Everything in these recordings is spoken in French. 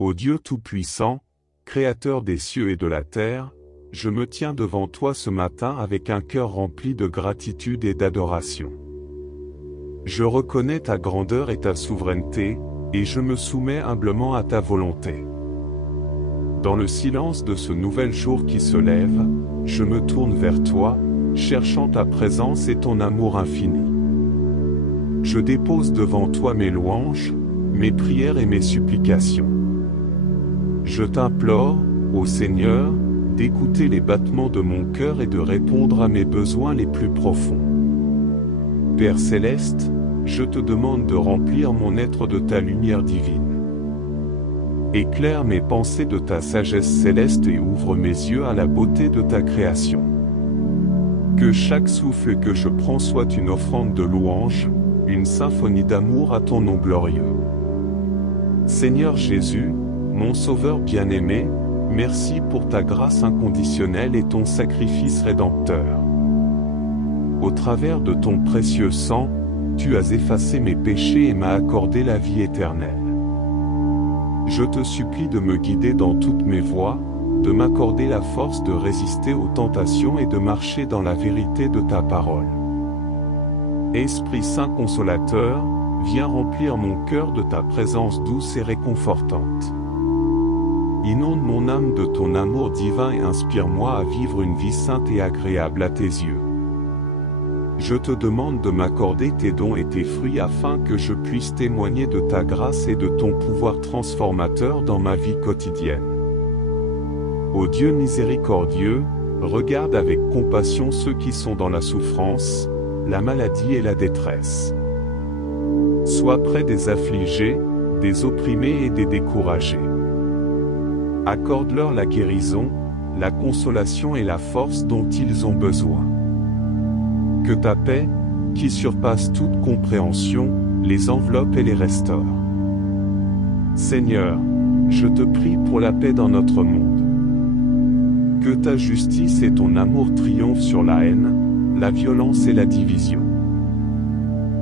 Ô Dieu Tout-Puissant, Créateur des cieux et de la terre, je me tiens devant toi ce matin avec un cœur rempli de gratitude et d'adoration. Je reconnais ta grandeur et ta souveraineté, et je me soumets humblement à ta volonté. Dans le silence de ce nouvel jour qui se lève, je me tourne vers toi, cherchant ta présence et ton amour infini. Je dépose devant toi mes louanges, mes prières et mes supplications. Je t'implore, ô Seigneur, d'écouter les battements de mon cœur et de répondre à mes besoins les plus profonds. Père céleste, je te demande de remplir mon être de ta lumière divine. Éclaire mes pensées de ta sagesse céleste et ouvre mes yeux à la beauté de ta création. Que chaque souffle que je prends soit une offrande de louange, une symphonie d'amour à ton nom glorieux. Seigneur Jésus, mon Sauveur bien-aimé, merci pour ta grâce inconditionnelle et ton sacrifice rédempteur. Au travers de ton précieux sang, tu as effacé mes péchés et m'as accordé la vie éternelle. Je te supplie de me guider dans toutes mes voies, de m'accorder la force de résister aux tentations et de marcher dans la vérité de ta parole. Esprit Saint consolateur, viens remplir mon cœur de ta présence douce et réconfortante. Inonde mon âme de ton amour divin et inspire-moi à vivre une vie sainte et agréable à tes yeux. Je te demande de m'accorder tes dons et tes fruits afin que je puisse témoigner de ta grâce et de ton pouvoir transformateur dans ma vie quotidienne. Ô Dieu miséricordieux, regarde avec compassion ceux qui sont dans la souffrance, la maladie et la détresse. Sois près des affligés, des opprimés et des découragés. Accorde-leur la guérison, la consolation et la force dont ils ont besoin. Que ta paix, qui surpasse toute compréhension, les enveloppe et les restaure. Seigneur, je te prie pour la paix dans notre monde. Que ta justice et ton amour triomphent sur la haine, la violence et la division.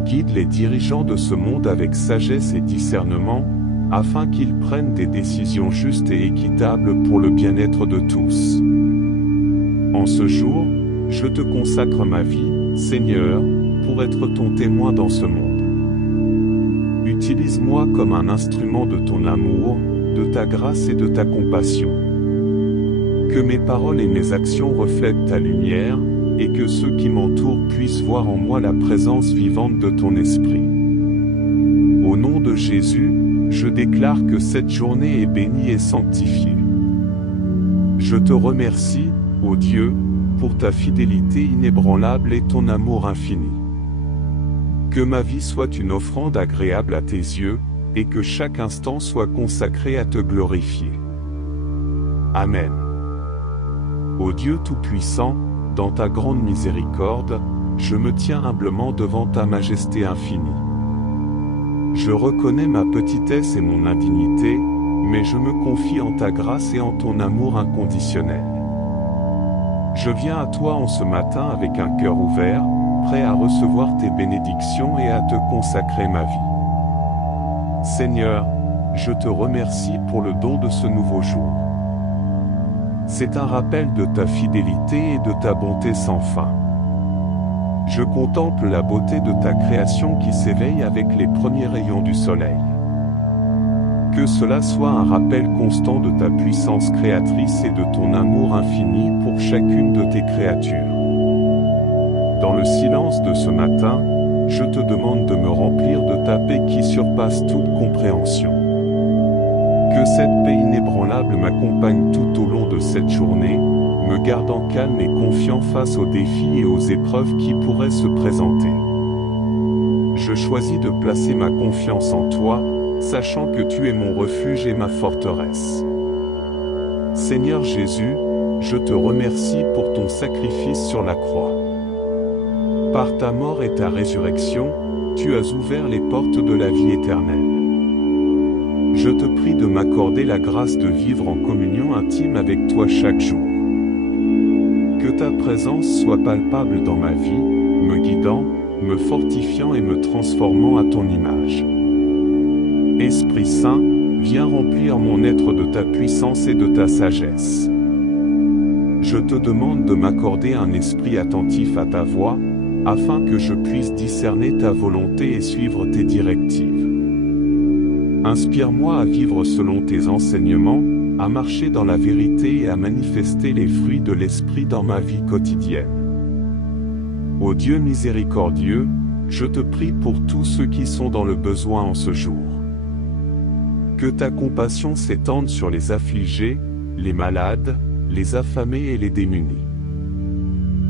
Guide les dirigeants de ce monde avec sagesse et discernement, afin qu'ils prennent des décisions justes et équitables pour le bien-être de tous. En ce jour, je te consacre ma vie, Seigneur, pour être ton témoin dans ce monde. Utilise-moi comme un instrument de ton amour, de ta grâce et de ta compassion. Que mes paroles et mes actions reflètent ta lumière, et que ceux qui m'entourent puissent voir en moi la présence vivante de ton esprit. Au nom de Jésus, je déclare que cette journée est bénie et sanctifiée. Je te remercie, ô Dieu, pour ta fidélité inébranlable et ton amour infini. Que ma vie soit une offrande agréable à tes yeux, et que chaque instant soit consacré à te glorifier. Amen. Ô Dieu Tout-Puissant, dans ta grande miséricorde, je me tiens humblement devant ta majesté infinie. Je reconnais ma petitesse et mon indignité, mais je me confie en ta grâce et en ton amour inconditionnel. Je viens à toi en ce matin avec un cœur ouvert, prêt à recevoir tes bénédictions et à te consacrer ma vie. Seigneur, je te remercie pour le don de ce nouveau jour. C'est un rappel de ta fidélité et de ta bonté sans fin. Je contemple la beauté de ta création qui s'éveille avec les premiers rayons du soleil. Que cela soit un rappel constant de ta puissance créatrice et de ton amour infini pour chacune de tes créatures. Dans le silence de ce matin, je te demande de me remplir de ta paix qui surpasse toute compréhension. Que cette paix inébranlable m'accompagne tout au long de cette journée, me gardant calme et confiant face aux défis et aux épreuves qui pourraient se présenter. Je choisis de placer ma confiance en toi, sachant que tu es mon refuge et ma forteresse. Seigneur Jésus, je te remercie pour ton sacrifice sur la croix. Par ta mort et ta résurrection, tu as ouvert les portes de la vie éternelle. Je te prie de m'accorder la grâce de vivre en communion intime avec toi chaque jour. Que ta présence soit palpable dans ma vie, me guidant, me fortifiant et me transformant à ton image. Esprit Saint, viens remplir mon être de ta puissance et de ta sagesse. Je te demande de m'accorder un esprit attentif à ta voix, afin que je puisse discerner ta volonté et suivre tes directives. Inspire-moi à vivre selon tes enseignements, à marcher dans la vérité et à manifester les fruits de l'esprit dans ma vie quotidienne. Ô Dieu miséricordieux, je te prie pour tous ceux qui sont dans le besoin en ce jour. Que ta compassion s'étende sur les affligés, les malades, les affamés et les démunis.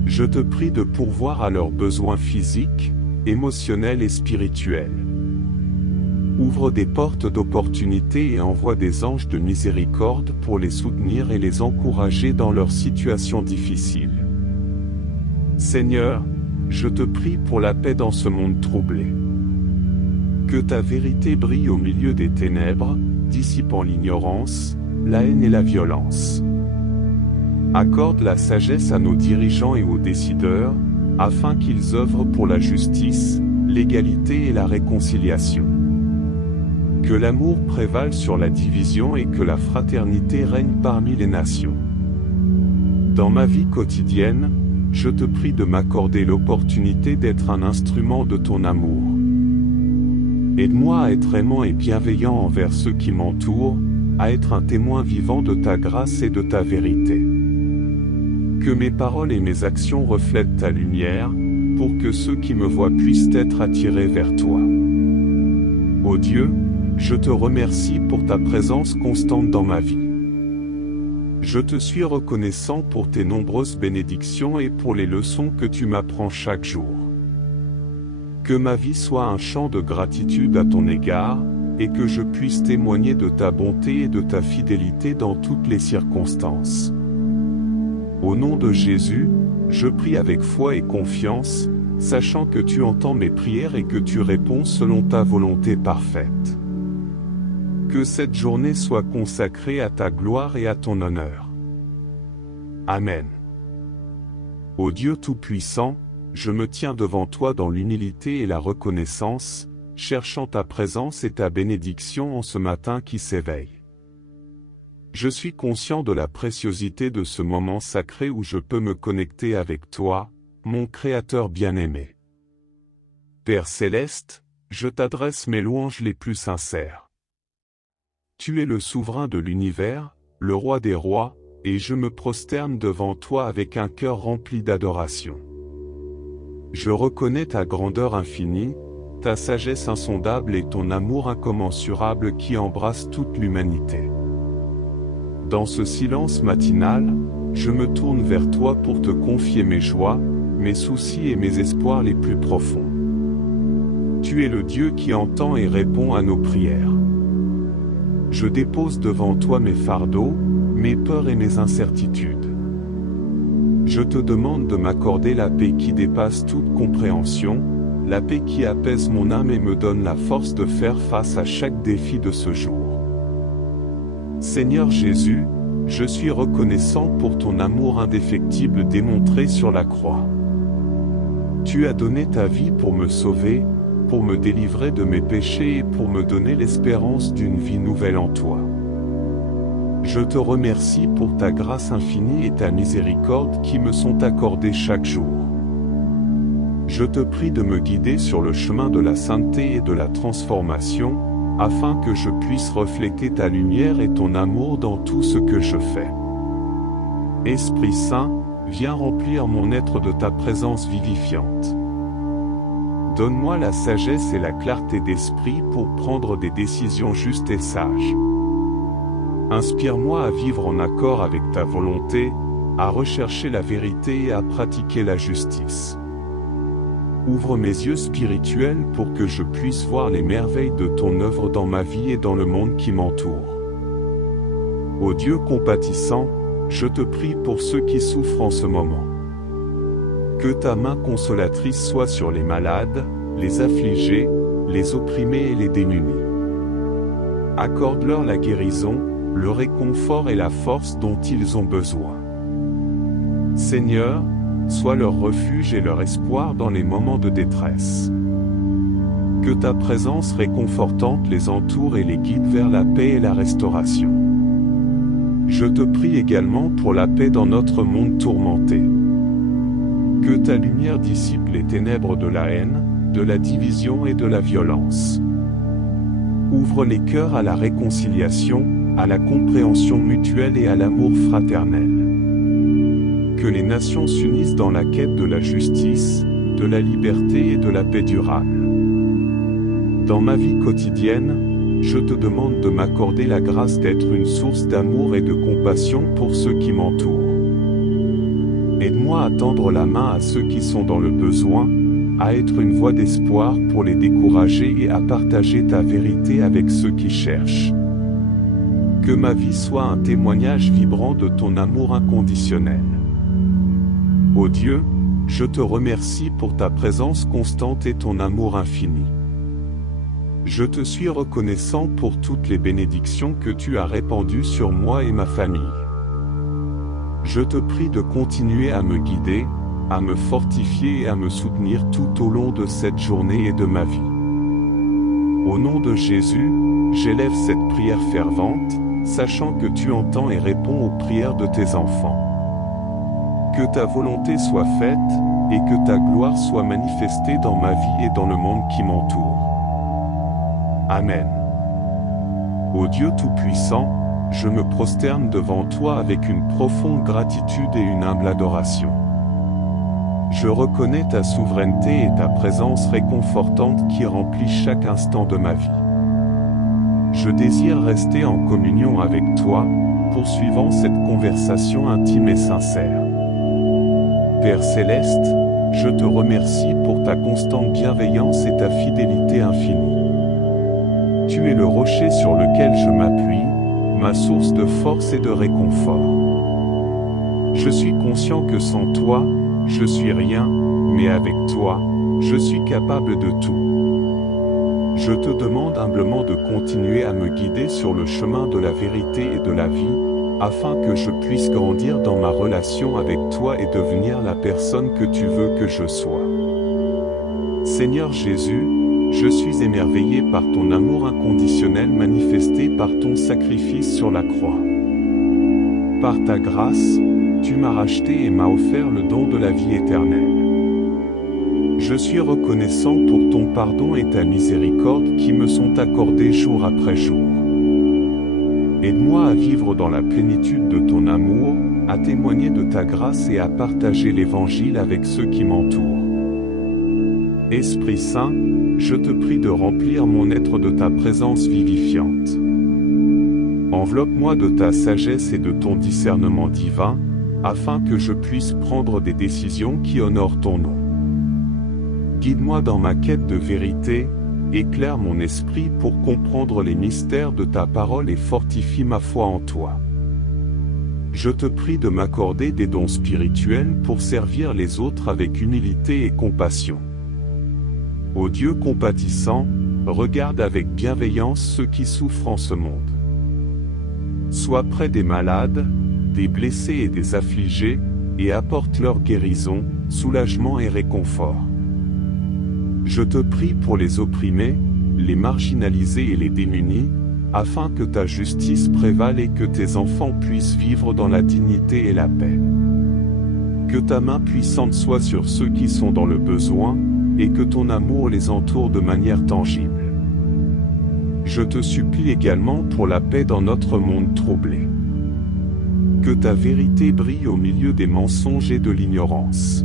Je te prie de pourvoir à leurs besoins physiques, émotionnels et spirituels. Ouvre des portes d'opportunité et envoie des anges de miséricorde pour les soutenir et les encourager dans leurs situations difficiles. Seigneur, je te prie pour la paix dans ce monde troublé. Que ta vérité brille au milieu des ténèbres, dissipant l'ignorance, la haine et la violence. Accorde la sagesse à nos dirigeants et aux décideurs, afin qu'ils œuvrent pour la justice, l'égalité et la réconciliation. Que l'amour prévale sur la division et que la fraternité règne parmi les nations. Dans ma vie quotidienne, je te prie de m'accorder l'opportunité d'être un instrument de ton amour. Aide-moi à être aimant et bienveillant envers ceux qui m'entourent, à être un témoin vivant de ta grâce et de ta vérité. Que mes paroles et mes actions reflètent ta lumière, pour que ceux qui me voient puissent être attirés vers toi. Ô Dieu, je te remercie pour ta présence constante dans ma vie. Je te suis reconnaissant pour tes nombreuses bénédictions et pour les leçons que tu m'apprends chaque jour. Que ma vie soit un chant de gratitude à ton égard, et que je puisse témoigner de ta bonté et de ta fidélité dans toutes les circonstances. Au nom de Jésus, je prie avec foi et confiance, sachant que tu entends mes prières et que tu réponds selon ta volonté parfaite. Que cette journée soit consacrée à ta gloire et à ton honneur. Amen. Ô Dieu Tout-Puissant, je me tiens devant toi dans l'humilité et la reconnaissance, cherchant ta présence et ta bénédiction en ce matin qui s'éveille. Je suis conscient de la préciosité de ce moment sacré où je peux me connecter avec toi, mon Créateur bien-aimé. Père Céleste, je t'adresse mes louanges les plus sincères. Tu es le souverain de l'univers, le roi des rois, et je me prosterne devant toi avec un cœur rempli d'adoration. Je reconnais ta grandeur infinie, ta sagesse insondable et ton amour incommensurable qui embrasse toute l'humanité. Dans ce silence matinal, je me tourne vers toi pour te confier mes joies, mes soucis et mes espoirs les plus profonds. Tu es le Dieu qui entend et répond à nos prières. Je dépose devant toi mes fardeaux, mes peurs et mes incertitudes. Je te demande de m'accorder la paix qui dépasse toute compréhension, la paix qui apaise mon âme et me donne la force de faire face à chaque défi de ce jour. Seigneur Jésus, je suis reconnaissant pour ton amour indéfectible démontré sur la croix. Tu as donné ta vie pour me sauver, pour me délivrer de mes péchés et pour me donner l'espérance d'une vie nouvelle en toi. Je te remercie pour ta grâce infinie et ta miséricorde qui me sont accordées chaque jour. Je te prie de me guider sur le chemin de la sainteté et de la transformation, afin que je puisse refléter ta lumière et ton amour dans tout ce que je fais. Esprit Saint, viens remplir mon être de ta présence vivifiante. Donne-moi la sagesse et la clarté d'esprit pour prendre des décisions justes et sages. Inspire-moi à vivre en accord avec ta volonté, à rechercher la vérité et à pratiquer la justice. Ouvre mes yeux spirituels pour que je puisse voir les merveilles de ton œuvre dans ma vie et dans le monde qui m'entoure. Ô Dieu compatissant, je te prie pour ceux qui souffrent en ce moment. Que ta main consolatrice soit sur les malades, les affligés, les opprimés et les démunis. Accorde-leur la guérison, le réconfort et la force dont ils ont besoin. Seigneur, sois leur refuge et leur espoir dans les moments de détresse. Que ta présence réconfortante les entoure et les guide vers la paix et la restauration. Je te prie également pour la paix dans notre monde tourmenté. Que ta lumière dissipe les ténèbres de la haine, de la division et de la violence. Ouvre les cœurs à la réconciliation, à la compréhension mutuelle et à l'amour fraternel. Que les nations s'unissent dans la quête de la justice, de la liberté et de la paix durable. Dans ma vie quotidienne, je te demande de m'accorder la grâce d'être une source d'amour et de compassion pour ceux qui m'entourent. Aide-moi à tendre la main à ceux qui sont dans le besoin, à être une voix d'espoir pour les décourager et à partager ta vérité avec ceux qui cherchent. Que ma vie soit un témoignage vibrant de ton amour inconditionnel. Ô Dieu, je te remercie pour ta présence constante et ton amour infini. Je te suis reconnaissant pour toutes les bénédictions que tu as répandues sur moi et ma famille. Je te prie de continuer à me guider, à me fortifier et à me soutenir tout au long de cette journée et de ma vie. Au nom de Jésus, j'élève cette prière fervente, sachant que tu entends et réponds aux prières de tes enfants. Que ta volonté soit faite, et que ta gloire soit manifestée dans ma vie et dans le monde qui m'entoure. Amen. Ô Dieu Tout-Puissant, je me prosterne devant toi avec une profonde gratitude et une humble adoration. Je reconnais ta souveraineté et ta présence réconfortante qui remplit chaque instant de ma vie. Je désire rester en communion avec toi, poursuivant cette conversation intime et sincère. Père Céleste, je te remercie pour ta constante bienveillance et ta fidélité infinie. Tu es le rocher sur lequel je m'appuie, ma source de force et de réconfort. Je suis conscient que sans toi, je suis rien, mais avec toi, je suis capable de tout. Je te demande humblement de continuer à me guider sur le chemin de la vérité et de la vie, afin que je puisse grandir dans ma relation avec toi et devenir la personne que tu veux que je sois. Seigneur Jésus, je suis émerveillé par ton amour inconditionnel manifesté par ton sacrifice sur la croix. Par ta grâce, tu m'as racheté et m'as offert le don de la vie éternelle. Je suis reconnaissant pour ton pardon et ta miséricorde qui me sont accordés jour après jour. Aide-moi à vivre dans la plénitude de ton amour, à témoigner de ta grâce et à partager l'Évangile avec ceux qui m'entourent. Esprit Saint, je te prie de remplir mon être de ta présence vivifiante. Enveloppe-moi de ta sagesse et de ton discernement divin, afin que je puisse prendre des décisions qui honorent ton nom. Guide-moi dans ma quête de vérité, éclaire mon esprit pour comprendre les mystères de ta parole et fortifie ma foi en toi. Je te prie de m'accorder des dons spirituels pour servir les autres avec humilité et compassion. Ô Dieu compatissant, regarde avec bienveillance ceux qui souffrent en ce monde. Sois près des malades, des blessés et des affligés, et apporte leur guérison, soulagement et réconfort. Je te prie pour les opprimés, les marginalisés et les démunis, afin que ta justice prévale et que tes enfants puissent vivre dans la dignité et la paix. Que ta main puissante soit sur ceux qui sont dans le besoin, et que ton amour les entoure de manière tangible. Je te supplie également pour la paix dans notre monde troublé. Que ta vérité brille au milieu des mensonges et de l'ignorance.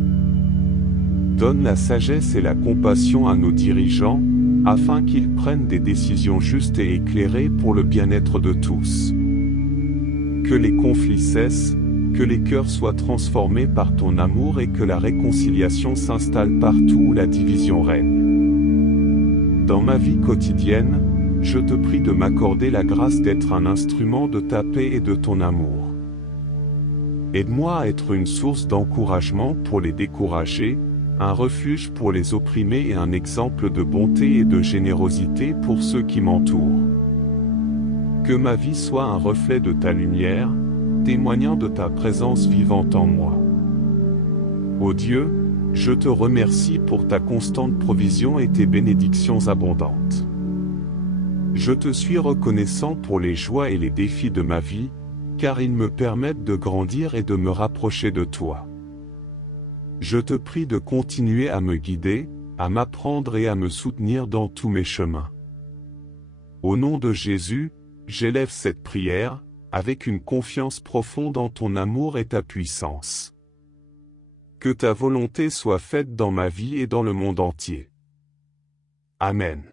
Donne la sagesse et la compassion à nos dirigeants, afin qu'ils prennent des décisions justes et éclairées pour le bien-être de tous. Que les conflits cessent, que les cœurs soient transformés par ton amour et que la réconciliation s'installe partout où la division règne. Dans ma vie quotidienne, je te prie de m'accorder la grâce d'être un instrument de ta paix et de ton amour. Aide-moi à être une source d'encouragement pour les découragés, un refuge pour les opprimés et un exemple de bonté et de générosité pour ceux qui m'entourent. Que ma vie soit un reflet de ta lumière, témoignant de ta présence vivante en moi. Ô Dieu, Je te remercie pour ta constante provision et tes bénédictions abondantes. Je te suis reconnaissant pour les joies et les défis de ma vie, car ils me permettent de grandir et de me rapprocher de toi. Je te prie de continuer à me guider, à m'apprendre et à me soutenir dans tous mes chemins. Au nom de Jésus, j'élève cette prière, avec une confiance profonde en ton amour et ta puissance. Que ta volonté soit faite dans ma vie et dans le monde entier. Amen.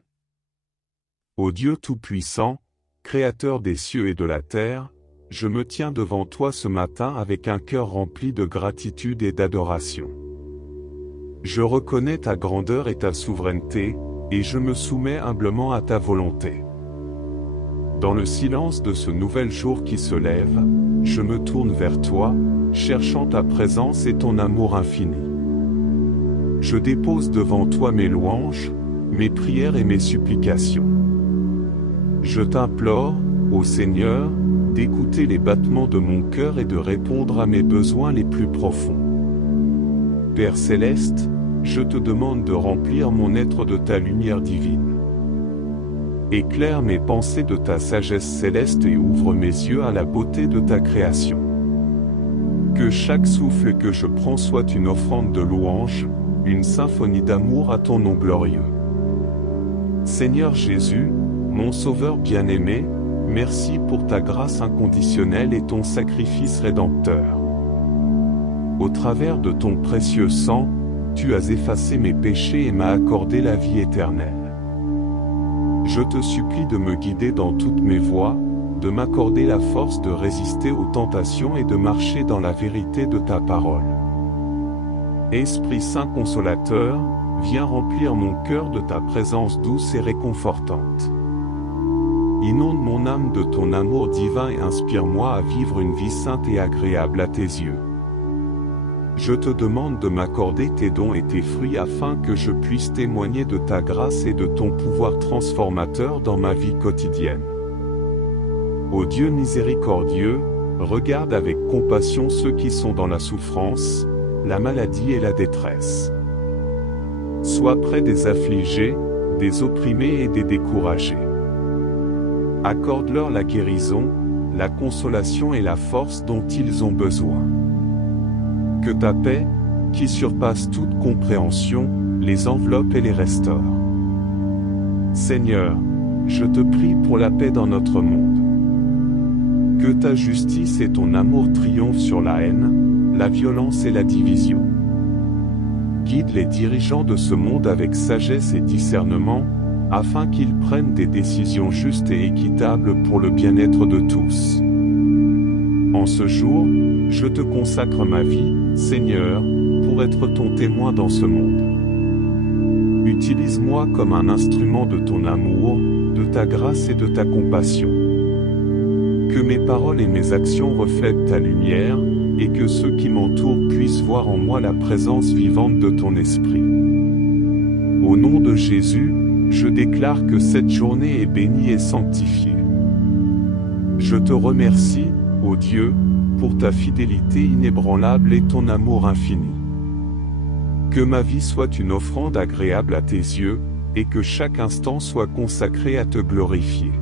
Ô Dieu Tout-Puissant, Créateur des cieux et de la terre, je me tiens devant toi ce matin avec un cœur rempli de gratitude et d'adoration. Je reconnais ta grandeur et ta souveraineté, et je me soumets humblement à ta volonté. Dans le silence de ce nouvel jour qui se lève, je me tourne vers toi, cherchant ta présence et ton amour infini. Je dépose devant toi mes louanges, mes prières et mes supplications. Je t'implore, ô Seigneur, d'écouter les battements de mon cœur et de répondre à mes besoins les plus profonds. Père céleste, je te demande de remplir mon être de ta lumière divine. Éclaire mes pensées de ta sagesse céleste et ouvre mes yeux à la beauté de ta création. Que chaque souffle que je prends soit une offrande de louange, une symphonie d'amour à ton nom glorieux. Seigneur Jésus, mon Sauveur bien-aimé, merci pour ta grâce inconditionnelle et ton sacrifice rédempteur. Au travers de ton précieux sang, tu as effacé mes péchés et m'as accordé la vie éternelle. Je te supplie de me guider dans toutes mes voies, de m'accorder la force de résister aux tentations et de marcher dans la vérité de ta parole. Esprit Saint consolateur, viens remplir mon cœur de ta présence douce et réconfortante. Inonde mon âme de ton amour divin et inspire-moi à vivre une vie sainte et agréable à tes yeux. Je te demande de m'accorder tes dons et tes fruits afin que je puisse témoigner de ta grâce et de ton pouvoir transformateur dans ma vie quotidienne. Ô Dieu miséricordieux, regarde avec compassion ceux qui sont dans la souffrance, la maladie et la détresse. Sois près des affligés, des opprimés et des découragés. Accorde-leur la guérison, la consolation et la force dont ils ont besoin. Que ta paix, qui surpasse toute compréhension, les enveloppe et les restaure. Seigneur, je te prie pour la paix dans notre monde. Que ta justice et ton amour triomphent sur la haine, la violence et la division. Guide les dirigeants de ce monde avec sagesse et discernement, afin qu'ils prennent des décisions justes et équitables pour le bien-être de tous. En ce jour, je te consacre ma vie, Seigneur, pour être ton témoin dans ce monde. Utilise-moi comme un instrument de ton amour, de ta grâce et de ta compassion. Que mes paroles et mes actions reflètent ta lumière, et que ceux qui m'entourent puissent voir en moi la présence vivante de ton esprit. Au nom de Jésus, je déclare que cette journée est bénie et sanctifiée. Je te remercie, ô Dieu, pour ta fidélité inébranlable et ton amour infini. Que ma vie soit une offrande agréable à tes yeux, et que chaque instant soit consacré à te glorifier.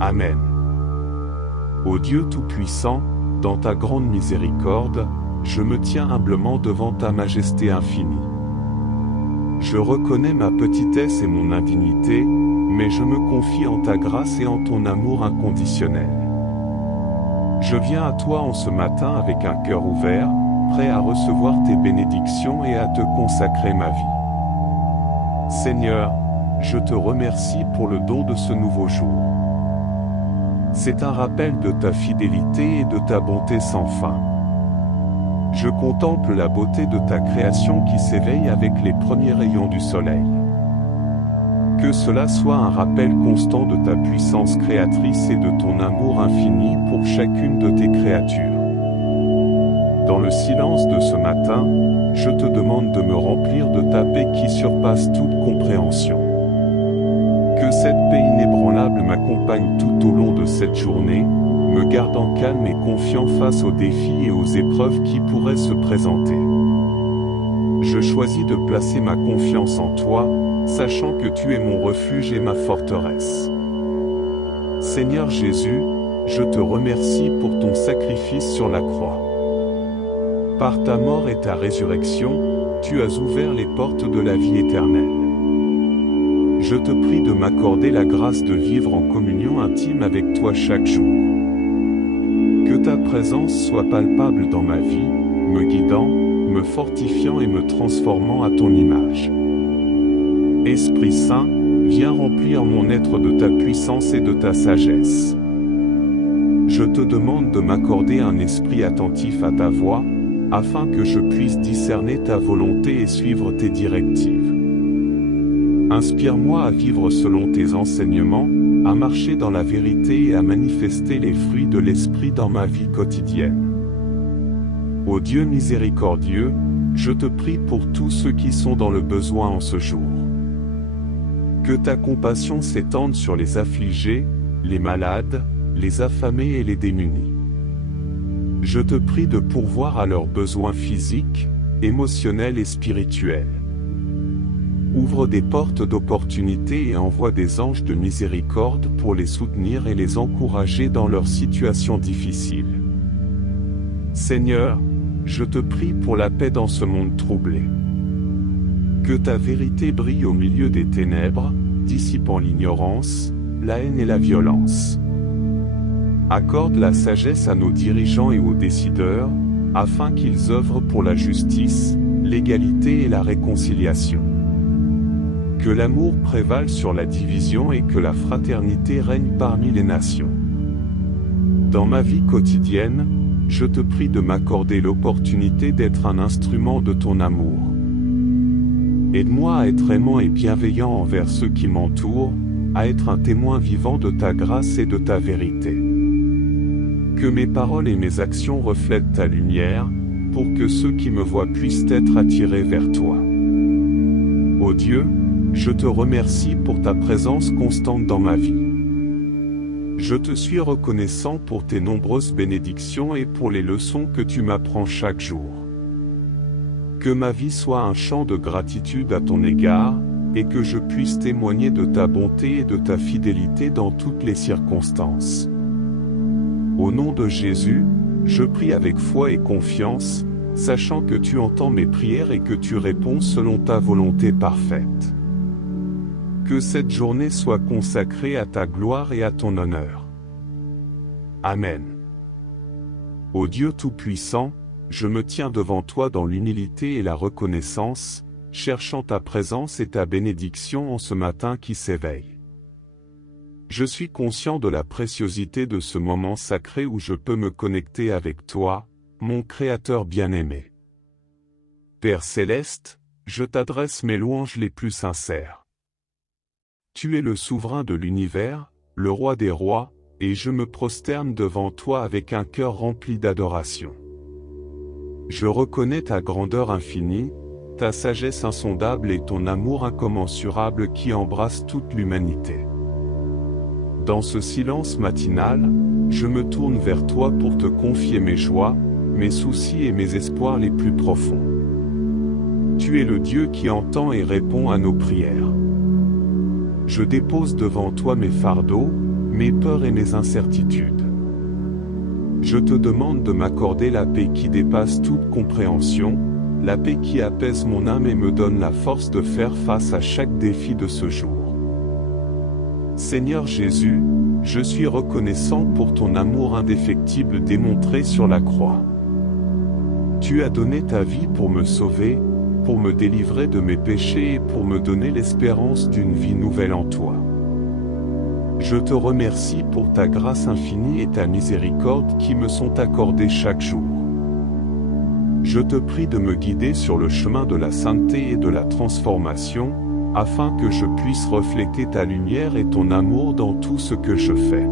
Amen. Ô Dieu Tout-Puissant, dans ta grande miséricorde, je me tiens humblement devant ta majesté infinie. Je reconnais ma petitesse et mon indignité, mais je me confie en ta grâce et en ton amour inconditionnel. Je viens à toi en ce matin avec un cœur ouvert, prêt à recevoir tes bénédictions et à te consacrer ma vie. Seigneur, je te remercie pour le don de ce nouveau jour. C'est un rappel de ta fidélité et de ta bonté sans fin. Je contemple la beauté de ta création qui s'éveille avec les premiers rayons du soleil. Que cela soit un rappel constant de ta puissance créatrice et de ton amour infini pour chacune de tes créatures. Dans le silence de ce matin, je te demande de me remplir de ta paix qui surpasse toute compréhension. Que cette paix inébranlable m'accompagne tout au long de cette journée, me gardant calme et confiant face aux défis et aux épreuves qui pourraient se présenter. je choisis de placer ma confiance en toi, sachant que tu es mon refuge et ma forteresse. Seigneur Jésus, je te remercie pour ton sacrifice sur la croix. Par ta mort et ta résurrection, tu as ouvert les portes de la vie éternelle. Je te prie de m'accorder la grâce de vivre en communion intime avec toi chaque jour. Que ta présence soit palpable dans ma vie, me guidant, me fortifiant et me transformant à ton image. Esprit Saint, viens remplir mon être de ta puissance et de ta sagesse. Je te demande de m'accorder un esprit attentif à ta voix, afin que je puisse discerner ta volonté et suivre tes directives. Inspire-moi à vivre selon tes enseignements, à marcher dans la vérité et à manifester les fruits de l'Esprit dans ma vie quotidienne. Ô Dieu miséricordieux, je te prie pour tous ceux qui sont dans le besoin en ce jour. Que ta compassion s'étende sur les affligés, les malades, les affamés et les démunis. Je te prie de pourvoir à leurs besoins physiques, émotionnels et spirituels. Ouvre des portes d'opportunité et envoie des anges de miséricorde pour les soutenir et les encourager dans leurs situations difficiles. Seigneur, je te prie pour la paix dans ce monde troublé. Que ta vérité brille au milieu des ténèbres, dissipant l'ignorance, la haine et la violence. Accorde la sagesse à nos dirigeants et aux décideurs, afin qu'ils œuvrent pour la justice, l'égalité et la réconciliation. Que l'amour prévale sur la division et que la fraternité règne parmi les nations. Dans ma vie quotidienne, je te prie de m'accorder l'opportunité d'être un instrument de ton amour. Aide-moi à être aimant et bienveillant envers ceux qui m'entourent, à être un témoin vivant de ta grâce et de ta vérité. Que mes paroles et mes actions reflètent ta lumière, pour que ceux qui me voient puissent être attirés vers toi. Ô Dieu, je te remercie pour ta présence constante dans ma vie. Je te suis reconnaissant pour tes nombreuses bénédictions et pour les leçons que tu m'apprends chaque jour. Que ma vie soit un chant de gratitude à ton égard, et que je puisse témoigner de ta bonté et de ta fidélité dans toutes les circonstances. Au nom de Jésus, je prie avec foi et confiance, sachant que tu entends mes prières et que tu réponds selon ta volonté parfaite. Que cette journée soit consacrée à ta gloire et à ton honneur. Amen. Ô Dieu Tout-Puissant, je me tiens devant toi dans l'humilité et la reconnaissance, cherchant ta présence et ta bénédiction en ce matin qui s'éveille. Je suis conscient de la préciosité de ce moment sacré où je peux me connecter avec toi, mon Créateur bien-aimé. Père Céleste, je t'adresse mes louanges les plus sincères. Tu es le souverain de l'univers, le roi des rois, et je me prosterne devant toi avec un cœur rempli d'adoration. Je reconnais ta grandeur infinie, ta sagesse insondable et ton amour incommensurable qui embrasse toute l'humanité. Dans ce silence matinal, je me tourne vers toi pour te confier mes joies, mes soucis et mes espoirs les plus profonds. Tu es le Dieu qui entend et répond à nos prières. Je dépose devant toi mes fardeaux, mes peurs et mes incertitudes. Je te demande de m'accorder la paix qui dépasse toute compréhension, la paix qui apaise mon âme et me donne la force de faire face à chaque défi de ce jour. Seigneur Jésus, je suis reconnaissant pour ton amour indéfectible démontré sur la croix. Tu as donné ta vie pour me sauver, pour me délivrer de mes péchés et pour me donner l'espérance d'une vie nouvelle en toi. Je te remercie pour ta grâce infinie et ta miséricorde qui me sont accordées chaque jour. Je te prie de me guider sur le chemin de la sainteté et de la transformation, afin que je puisse refléter ta lumière et ton amour dans tout ce que je fais.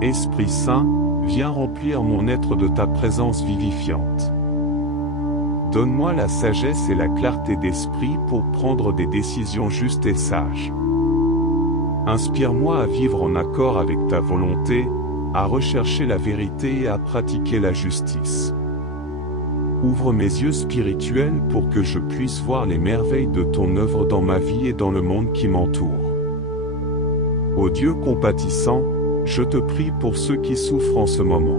Esprit Saint, viens remplir mon être de ta présence vivifiante. Donne-moi la sagesse et la clarté d'esprit pour prendre des décisions justes et sages. Inspire-moi à vivre en accord avec ta volonté, à rechercher la vérité et à pratiquer la justice. Ouvre mes yeux spirituels pour que je puisse voir les merveilles de ton œuvre dans ma vie et dans le monde qui m'entoure. Ô Dieu compatissant, je te prie pour ceux qui souffrent en ce moment.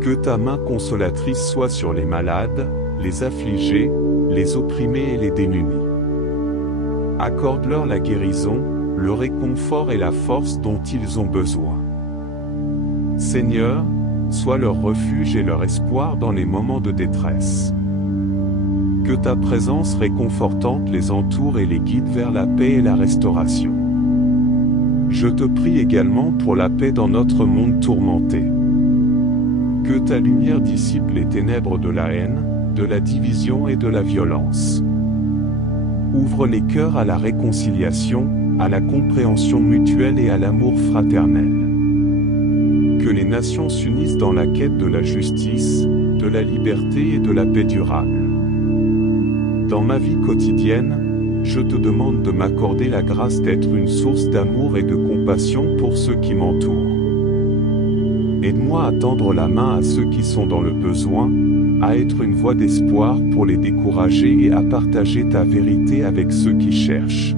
Que ta main consolatrice soit sur les malades, les affligés, les opprimés et les démunis. Accorde-leur la guérison, le réconfort et la force dont ils ont besoin. Seigneur, sois leur refuge et leur espoir dans les moments de détresse. Que ta présence réconfortante les entoure et les guide vers la paix et la restauration. Je te prie également pour la paix dans notre monde tourmenté. Que ta lumière dissipe les ténèbres de la haine, de la division et de la violence. Ouvre les cœurs à la réconciliation, à la compréhension mutuelle et à l'amour fraternel. Que les nations s'unissent dans la quête de la justice, de la liberté et de la paix durable. Dans ma vie quotidienne, je te demande de m'accorder la grâce d'être une source d'amour et de compassion pour ceux qui m'entourent. Aide-moi à tendre la main à ceux qui sont dans le besoin, à être une voix d'espoir pour les décourager et à partager ta vérité avec ceux qui cherchent.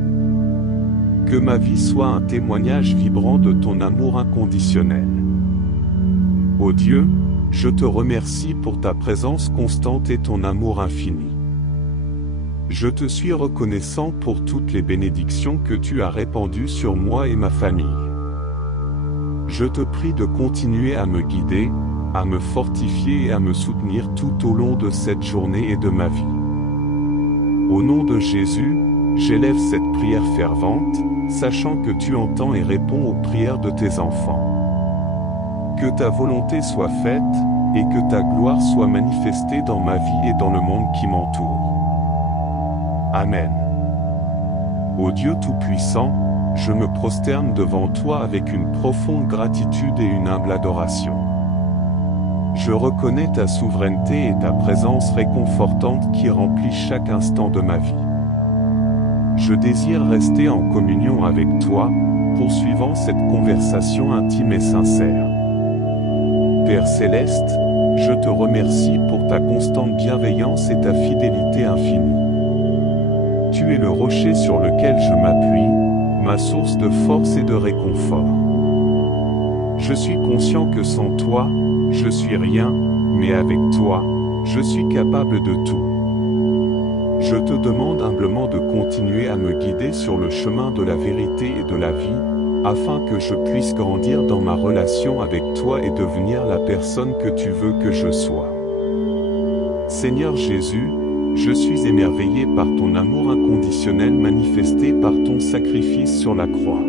Que ma vie soit un témoignage vibrant de ton amour inconditionnel. Ô Dieu, je te remercie pour ta présence constante et ton amour infini. Je te suis reconnaissant pour toutes les bénédictions que tu as répandues sur moi et ma famille. Je te prie de continuer à me guider, à me fortifier et à me soutenir tout au long de cette journée et de ma vie. Au nom de Jésus, j'élève cette prière fervente, sachant que tu entends et réponds aux prières de tes enfants. Que ta volonté soit faite, et que ta gloire soit manifestée dans ma vie et dans le monde qui m'entoure. Amen. Ô Dieu Tout-Puissant, je me prosterne devant toi avec une profonde gratitude et une humble adoration. Je reconnais ta souveraineté et ta présence réconfortante qui remplit chaque instant de ma vie. Je désire rester en communion avec toi, poursuivant cette conversation intime et sincère. Père Céleste, je te remercie pour ta constante bienveillance et ta fidélité infinie. Tu es le rocher sur lequel je m'appuie, ma source de force et de réconfort. Je suis conscient que sans toi, je suis rien, mais avec toi, je suis capable de tout. Je te demande humblement de continuer à me guider sur le chemin de la vérité et de la vie, afin que je puisse grandir dans ma relation avec toi et devenir la personne que tu veux que je sois. Seigneur Jésus, je suis émerveillé par ton amour inconditionnel manifesté par ton sacrifice sur la croix.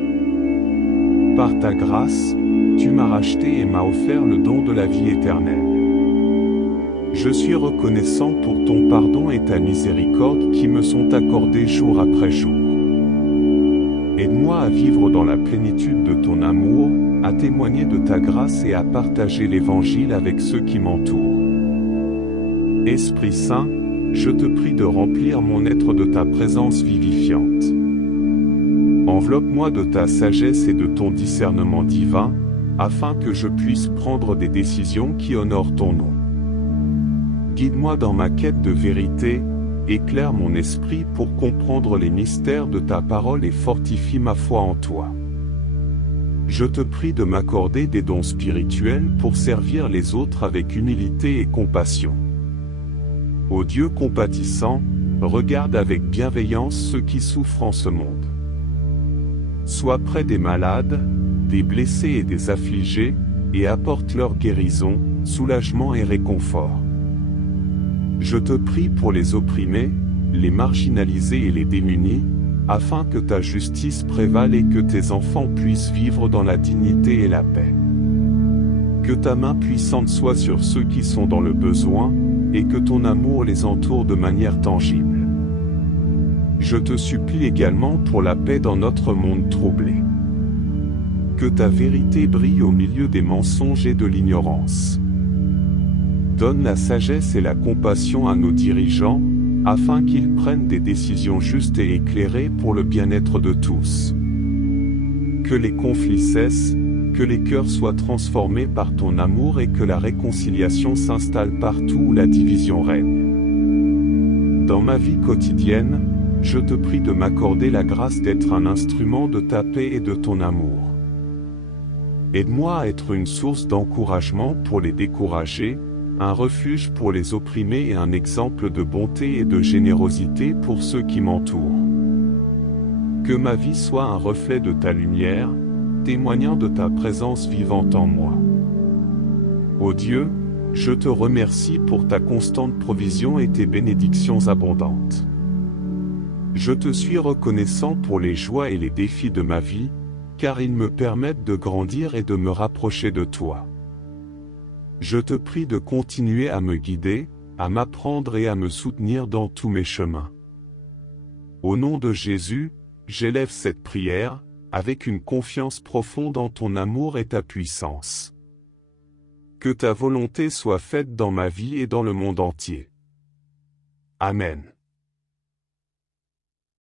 Par ta grâce, tu m'as racheté et m'as offert le don de la vie éternelle. Je suis reconnaissant pour ton pardon et ta miséricorde qui me sont accordés jour après jour. Aide-moi à vivre dans la plénitude de ton amour, à témoigner de ta grâce et à partager l'Évangile avec ceux qui m'entourent. Esprit Saint, je te prie de remplir mon être de ta présence vivifiante. Enveloppe-moi de ta sagesse et de ton discernement divin, afin que je puisse prendre des décisions qui honorent ton nom. Guide-moi dans ma quête de vérité, éclaire mon esprit pour comprendre les mystères de ta parole et fortifie ma foi en toi. Je te prie de m'accorder des dons spirituels pour servir les autres avec humilité et compassion. Ô Dieu compatissant, regarde avec bienveillance ceux qui souffrent en ce monde. Sois près des malades, des blessés et des affligés, et apporte leur guérison, soulagement et réconfort. Je te prie pour les opprimés, les marginalisés et les démunis, afin que ta justice prévale et que tes enfants puissent vivre dans la dignité et la paix. Que ta main puissante soit sur ceux qui sont dans le besoin, et que ton amour les entoure de manière tangible. Je te supplie également pour la paix dans notre monde troublé. Que ta vérité brille au milieu des mensonges et de l'ignorance. Donne la sagesse et la compassion à nos dirigeants, afin qu'ils prennent des décisions justes et éclairées pour le bien-être de tous. Que les conflits cessent, Que les cœurs soient transformés par ton amour et que la réconciliation s'installe partout où la division règne. Dans ma vie quotidienne, je te prie de m'accorder la grâce d'être un instrument de ta paix et de ton amour. Aide-moi à être une source d'encouragement pour les découragés, un refuge pour les opprimés et un exemple de bonté et de générosité pour ceux qui m'entourent. Que ma vie soit un reflet de ta lumière, témoignant de ta présence vivante en moi. Ô Dieu, je te remercie pour ta constante provision et tes bénédictions abondantes. Je te suis reconnaissant pour les joies et les défis de ma vie, car ils me permettent de grandir et de me rapprocher de toi. Je te prie de continuer à me guider, à m'apprendre et à me soutenir dans tous mes chemins. Au nom de Jésus, j'élève cette prière, avec une confiance profonde en ton amour et ta puissance. Que ta volonté soit faite dans ma vie et dans le monde entier. Amen.